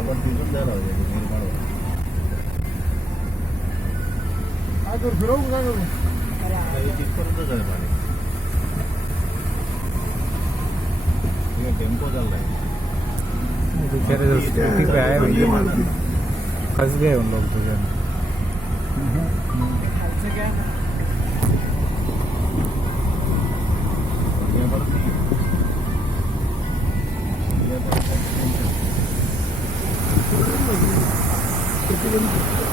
आपण तिथून जायला हवं निर्माण काय करू फिरवू काय करू तिथपर्यंत झालं पाणी टेम्पो चाललाय बिचारे काय म्हणजे फंस गए उन लोग तो किती